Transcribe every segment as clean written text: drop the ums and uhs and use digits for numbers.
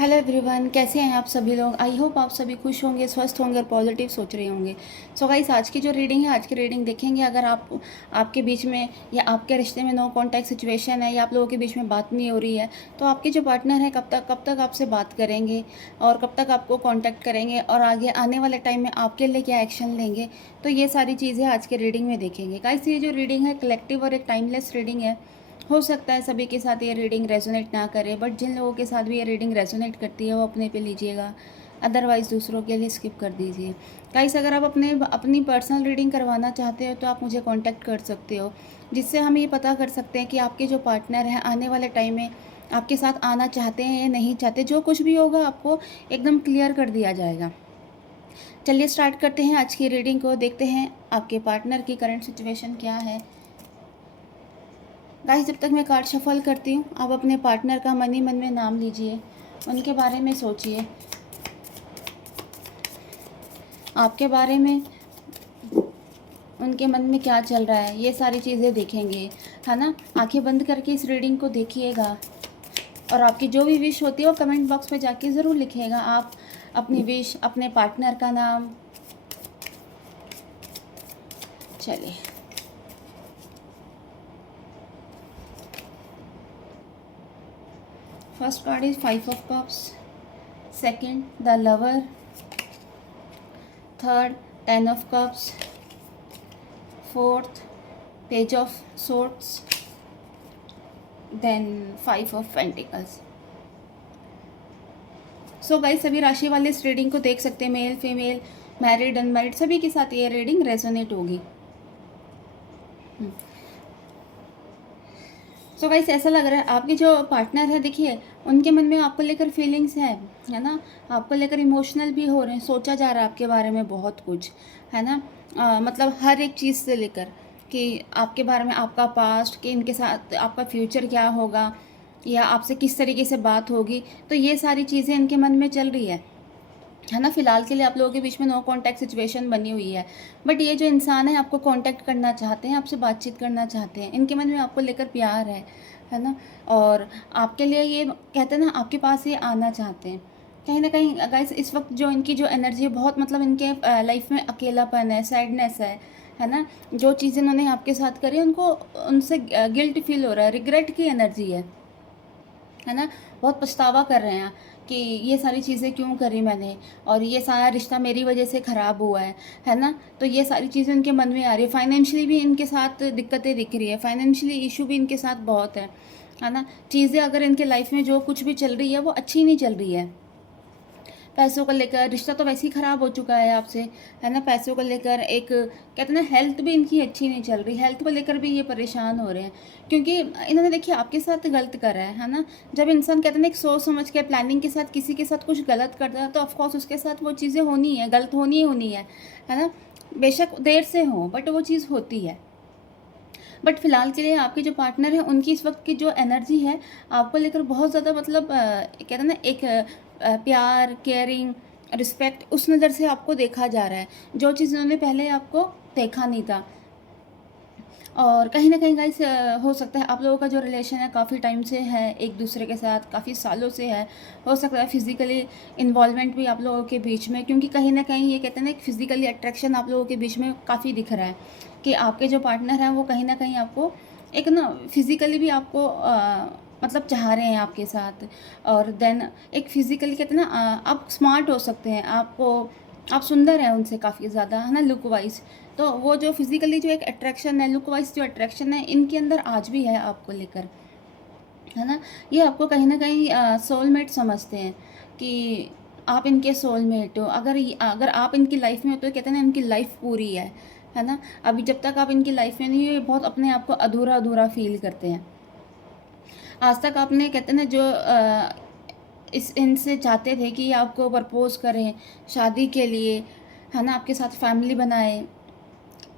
Hello everyone, कैसे हैं आप सभी लोग। आई होप आप सभी खुश होंगे, स्वस्थ होंगे और पॉजिटिव सोच रहे होंगे। सो गाइस, आज की जो रीडिंग है, आज की रीडिंग देखेंगे। अगर आपके बीच में या आपके रिश्ते में नो कांटेक्ट सिचुएशन है या आप लोगों के बीच में बात नहीं हो रही है, तो आपके जो पार्टनर है कब तक आपसे बात करेंगे और कब तक आपको कांटेक्ट करेंगे और आगे आने वाले टाइम में आपके लिए क्या एक्शन लेंगे, तो ये सारी चीज़ें आज के रीडिंग में देखेंगे। गाइस, ये जो रीडिंग है कलेक्टिव और एक टाइमलेस रीडिंग है। हो सकता है सभी के साथ ये रीडिंग रेजोनेट ना करे, बट जिन लोगों के साथ भी ये रीडिंग रेजोनेट करती है वो अपने पे लीजिएगा, अदरवाइज़ दूसरों के लिए स्किप कर दीजिए। गाइस, अगर आप अपनी पर्सनल रीडिंग करवाना चाहते हो तो आप मुझे कांटेक्ट कर सकते हो, जिससे हम ये पता कर सकते हैं कि आपके जो पार्टनर हैं आने वाले टाइम में आपके साथ आना चाहते हैं या नहीं चाहते। जो कुछ भी होगा आपको एकदम क्लियर कर दिया जाएगा। चलिए स्टार्ट करते हैं आज की रीडिंग को। देखते हैं आपके पार्टनर की करंट सिचुएशन क्या है। गाइस, जब तक मैं कार्ड शफल करती हूँ, आप अपने पार्टनर का मन ही मन में नाम लीजिए, उनके बारे में सोचिए, आपके बारे में उनके मन में क्या चल रहा है, ये सारी चीज़ें देखेंगे, है ना। आंखें बंद करके इस रीडिंग को देखिएगा और आपकी जो भी विश होती है वो कमेंट बॉक्स में जाके ज़रूर लिखिएगा। आप अपनी विश, अपने पार्टनर का नाम। चलिए, first card is 5 of cups, second the lover, third 10 of cups, fourth page of swords, then 5 of pentacles. So guys, सभी राशि वाले इस रीडिंग को देख सकते हैं। मेल, फीमेल, मैरिड, अनमैरिड, सभी के साथ ये रीडिंग रेजोनेट होगी। सो गाइस, ऐसा लग रहा है आपके जो पार्टनर है, देखिए उनके मन में आपको लेकर फीलिंग्स है ना। आपको लेकर इमोशनल भी हो रहे हैं, सोचा जा रहा है आपके बारे में बहुत कुछ, है ना। मतलब हर एक चीज़ से लेकर कि आपके बारे में, आपका पास्ट, कि इनके साथ आपका फ्यूचर क्या होगा या आपसे किस तरीके से बात होगी, तो ये सारी चीज़ें इनके मन में चल रही है ना। फिलहाल के लिए आप लोगों के बीच में नो कांटेक्ट सिचुएशन बनी हुई है, बट ये जो इंसान है आपको कांटेक्ट करना चाहते हैं, आपसे बातचीत करना चाहते हैं। इनके मन में आपको लेकर प्यार है ना। और आपके लिए ये कहते हैं ना, आपके पास ये आना चाहते हैं। कहीं ना कहीं गाइस, इस वक्त जो इनकी जो एनर्जी है बहुत, मतलब इनके लाइफ में अकेलापन है, सैडनेस है ना। जो चीज़ें इन्होंने आपके साथ करी उनको, उनसे गिल्ट फील हो रहा है, रिग्रेट की एनर्जी है ना। बहुत पछतावा कर रहे हैं कि ये सारी चीज़ें क्यों करी मैंने, और ये सारा रिश्ता मेरी वजह से ख़राब हुआ है ना। तो ये सारी चीज़ें उनके मन में आ रही है। फाइनेंशियली भी इनके साथ दिक्कतें दिख रही है, फाइनेंशियली इशू भी इनके साथ बहुत है ना। चीज़ें अगर इनके लाइफ में जो कुछ भी चल रही है वो अच्छी नहीं चल रही है। पैसों को लेकर रिश्ता तो वैसे ही ख़राब हो चुका है आपसे, है ना। पैसों को लेकर एक कहते हैं ना, हेल्थ भी इनकी अच्छी नहीं चल रही, हेल्थ को लेकर भी ये परेशान हो रहे हैं, क्योंकि इन्होंने देखिए आपके साथ गलत करा है ना। जब इंसान कहते हैं ना एक सोच समझ के प्लानिंग के साथ किसी के साथ कुछ गलत करता है, तो ऑफकोर्स उसके साथ वो चीज़ें होनी है, गलत होनी ही होनी है ना। बेशक देर से हो, बट वो चीज़ होती है। बट फिलहाल के लिए आपके जो पार्टनर है उनकी इस वक्त की जो एनर्जी है आपको लेकर बहुत ज़्यादा, मतलब कहते हैं ना एक प्यार, केयरिंग, रिस्पेक्ट, उस नज़र से आपको देखा जा रहा है, जो चीज़ उन्होंने पहले आपको देखा नहीं था। और कहीं ना कहीं गाइस, हो सकता है आप लोगों का जो रिलेशन है काफ़ी टाइम से है, एक दूसरे के साथ काफ़ी सालों से है। हो सकता है फिजिकली इन्वॉल्वमेंट भी आप लोगों के बीच में, क्योंकि कहीं ना कहीं ये कहते हैं ना एक फिजिकली अट्रैक्शन आप लोगों के बीच में काफ़ी दिख रहा है कि आपके जो पार्टनर हैं वो कहीं ना कहीं आपको एक ना फिजिकली भी आपको मतलब चाह रहे हैं आपके साथ। और देन एक फिजिकली कहते हैं ना, आप स्मार्ट हो सकते हैं, आपको आप सुंदर हैं उनसे काफ़ी ज़्यादा, है ना, लुक वाइज। तो वो जो फिजिकली जो एक अट्रैक्शन है, लुक वाइज जो अट्रैक्शन है इनके अंदर आज भी है आपको लेकर, है ना। ये आपको कहीं ना कहीं सोलमेट समझते हैं कि आप इनके सोलमेट हो। अगर आप इनकी लाइफ में हो तो कहते हैं ना इनकी लाइफ पूरी है ना। अभी जब तक आप इनकी लाइफ में नहीं हो, ये बहुत अपने आप को अधूरा अधूरा फील करते हैं। आज तक आपने कहते हैं ना जो इस इनसे चाहते थे कि आपको प्रपोज करें शादी के लिए, है ना, आपके साथ फैमिली बनाए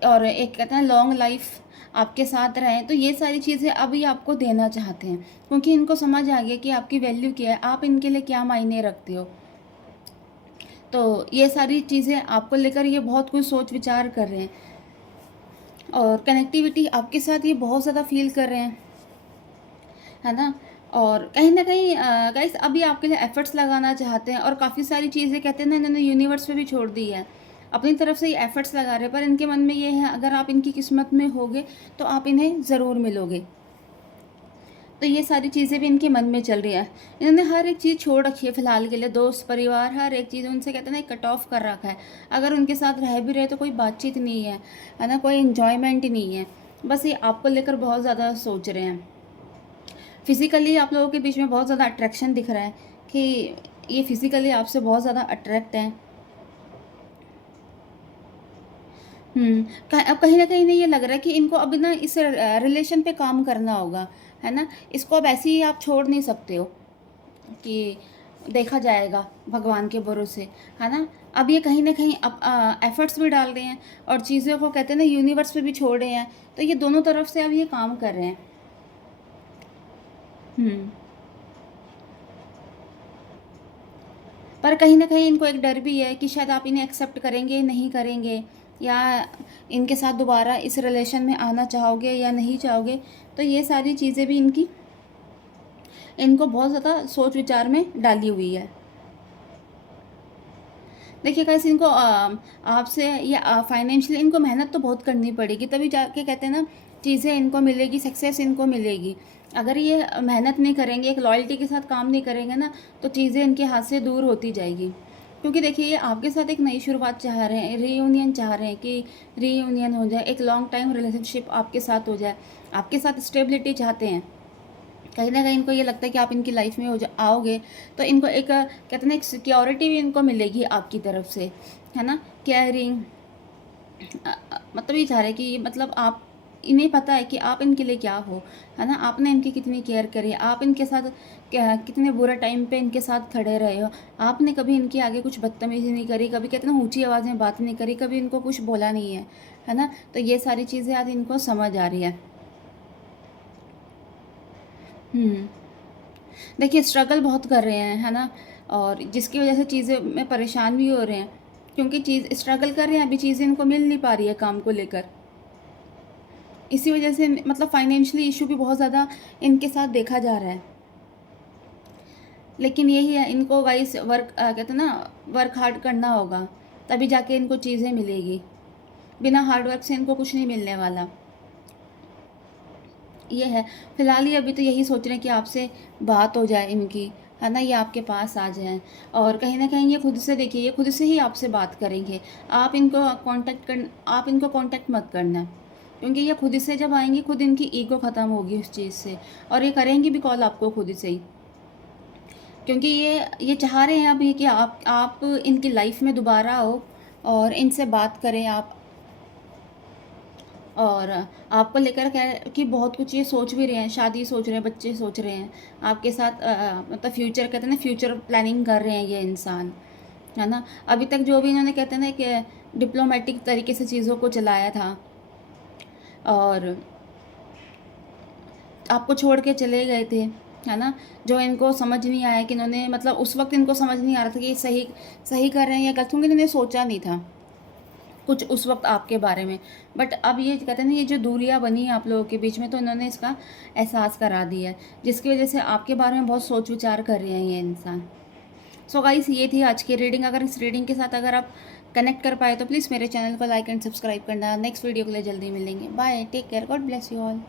और एक कहते हैं लॉन्ग लाइफ आपके साथ रहें, तो ये सारी चीज़ें अभी आपको देना चाहते हैं, क्योंकि इनको समझ आ गया कि आपकी वैल्यू क्या है, आप इनके लिए क्या मायने रखते हो। तो ये सारी चीज़ें आपको लेकर ये बहुत कुछ सोच विचार कर रहे हैं और कनेक्टिविटी आपके साथ ये बहुत ज़्यादा फील कर रहे हैं, है ना। और कहीं न कहीं गाइस अभी आपके लिए एफ़र्ट्स लगाना चाहते हैं और काफ़ी सारी चीज़ें कहते हैं ना इन्होंने यूनिवर्स पे भी छोड़ दी है। अपनी तरफ से ये एफ़र्ट्स लगा रहे हैं पर इनके मन में ये है अगर आप इनकी किस्मत में होगे तो आप इन्हें ज़रूर मिलोगे। तो ये सारी चीज़ें भी इनके मन में चल रही है। इन्होंने हर एक चीज़ छोड़ रखी है फ़िलहाल के लिए, दोस्त, परिवार, हर एक चीज़ उनसे कहते हैं ना कट ऑफ कर रखा है। अगर उनके साथ रह भी रहे तो कोई बातचीत नहीं है ना? कोई एन्जॉयमेंट ही नहीं है। बस ये आपको लेकर बहुत ज़्यादा सोच रहे हैं। फिज़िकली आप लोगों के बीच में बहुत ज़्यादा अट्रैक्शन दिख रहा है कि ये फिज़िकली आपसे बहुत ज़्यादा अट्रैक्ट हैं। अब कहीं न कहीं इन्हें ये लग रहा है कि इनको अभी ना इस रिलेशन पे काम करना होगा, है ना? इसको अब ऐसे ही आप छोड़ नहीं सकते हो कि देखा जाएगा भगवान के भरोसे, है ना? अब ये कहीं न कहीं एफ़र्ट्स भी डाल रहे हैं और चीज़ों को कहते हैं ना यूनिवर्स पे भी छोड़ रहे हैं, तो ये दोनों तरफ से अब ये काम कर रहे हैं। हुँ। पर कहीं न कहीं इनको एक डर भी है कि शायद आप इन्हें एक्सेप्ट करेंगे, नहीं करेंगे या इनके साथ दोबारा इस रिलेशन में आना चाहोगे या नहीं चाहोगे। तो ये सारी चीज़ें भी इनको बहुत ज़्यादा सोच-विचार में डाली हुई है। देखिए गाइस इनको आपसे या फाइनेंशियली इनको मेहनत तो बहुत करनी पड़ेगी तभी जाके कहते हैं ना चीज़ें इनको मिलेगी, सक्सेस इनको मिलेगी। अगर ये मेहनत नहीं करेंगे, एक लॉयल्टी के साथ काम नहीं करेंगे ना, तो चीज़ें इनके हाथ से दूर होती जाएगी। क्योंकि देखिए ये आपके साथ एक नई शुरुआत चाह रहे हैं, रीयूनियन चाह रहे हैं कि रीयूनियन हो जाए, एक लॉन्ग टाइम रिलेशनशिप आपके साथ हो जाए, आपके साथ स्टेबिलिटी चाहते हैं। कहीं न कहीं इनको ये लगता है कि आप इनकी लाइफ में आओगे तो इनको एक कहते हैं ना एक सिक्योरिटी भी इनको मिलेगी आपकी तरफ से, है ना? केयरिंग मतलब ये चाह रहे हैं कि मतलब आप इन्हें पता है कि आप इनके लिए क्या हो, है ना? आपने इनकी कितनी केयर करी है, आप इनके साथ क्या कितने बुरे टाइम पे इनके साथ खड़े रहे हो। आपने कभी इनके आगे कुछ बदतमीज़ी नहीं करी, कभी कहते हैं ना ऊँची आवाज़ में बात नहीं करी, कभी इनको कुछ बोला नहीं है ना? तो ये सारी चीज़ें आज इनको समझ आ रही है। हुँ। देखिए स्ट्रगल बहुत कर रहे हैं, है ना? और जिसकी वज़ह से चीज़ें में परेशान भी हो रहे हैं, क्योंकि चीज़ स्ट्रगल कर रहे हैं, अभी चीज़ें इनको मिल नहीं पा रही है काम को लेकर। इसी वज़ह से मतलब फाइनेंशियली इश्यू भी बहुत ज़्यादा इनके साथ देखा जा रहा है। लेकिन यही है इनको गाइस कहते हैं ना वर्क हार्ड करना होगा, तभी जाके इनको चीज़ें मिलेगी। बिना हार्ड वर्क से इनको कुछ नहीं मिलने वाला। ये है, फिलहाल ये अभी तो यही सोच रहे हैं कि आपसे बात हो जाए इनकी, है ना? ये आपके पास आ जाएँ और कहीं न कहीं ये खुद से देखिए, ये खुद से ही आपसे बात करेंगे। आप इनको कॉन्टैक्ट मत करना, क्योंकि ये खुद से जब आएँगी, खुद इनकी ईगो ख़त्म होगी उस चीज़ से और ये करेंगी भी कॉल आपको खुद से ही। क्योंकि ये चाह रहे हैं अभी कि आप इनकी लाइफ़ में दोबारा आओ और इनसे बात करें आप और आपको लेकर क्या है कि बहुत कुछ ये सोच भी रहे हैं, शादी सोच रहे हैं, बच्चे सोच रहे हैं। आपके साथ मतलब फ्यूचर कहते हैं ना फ्यूचर प्लानिंग कर रहे हैं ये इंसान, है ना? अभी तक जो भी इन्होंने कहते हैं ना कि डिप्लोमेटिक तरीके से चीज़ों को चलाया था और आपको छोड़ के चले गए थे, है ना? जो इनको समझ नहीं आया कि इन्होंने मतलब उस वक़्त इनको समझ नहीं आ रहा था कि ये सही सही कर रहे हैं या गलत क्योंकि इन्होंने सोचा नहीं था। कुछ उस वक़्त आपके बारे में। बट अब ये कहते हैं ना ये जो दूरियाँ बनी हैं आप लोगों के बीच में तो इन्होंने इसका एहसास करा दिया है, जिसकी वज़ह से आपके बारे में बहुत सोच-विचार कर रहे हैं ये इंसान। सो गाइस ये थी आज की रीडिंग। अगर इस रीडिंग के साथ अगर आप कनेक्ट कर पाए तो प्लीज़ मेरे चैनल को लाइक एंड सब्सक्राइब करना। नेक्स्ट वीडियो के लिए जल्दी मिलेंगे। Bye, take care, God bless you all.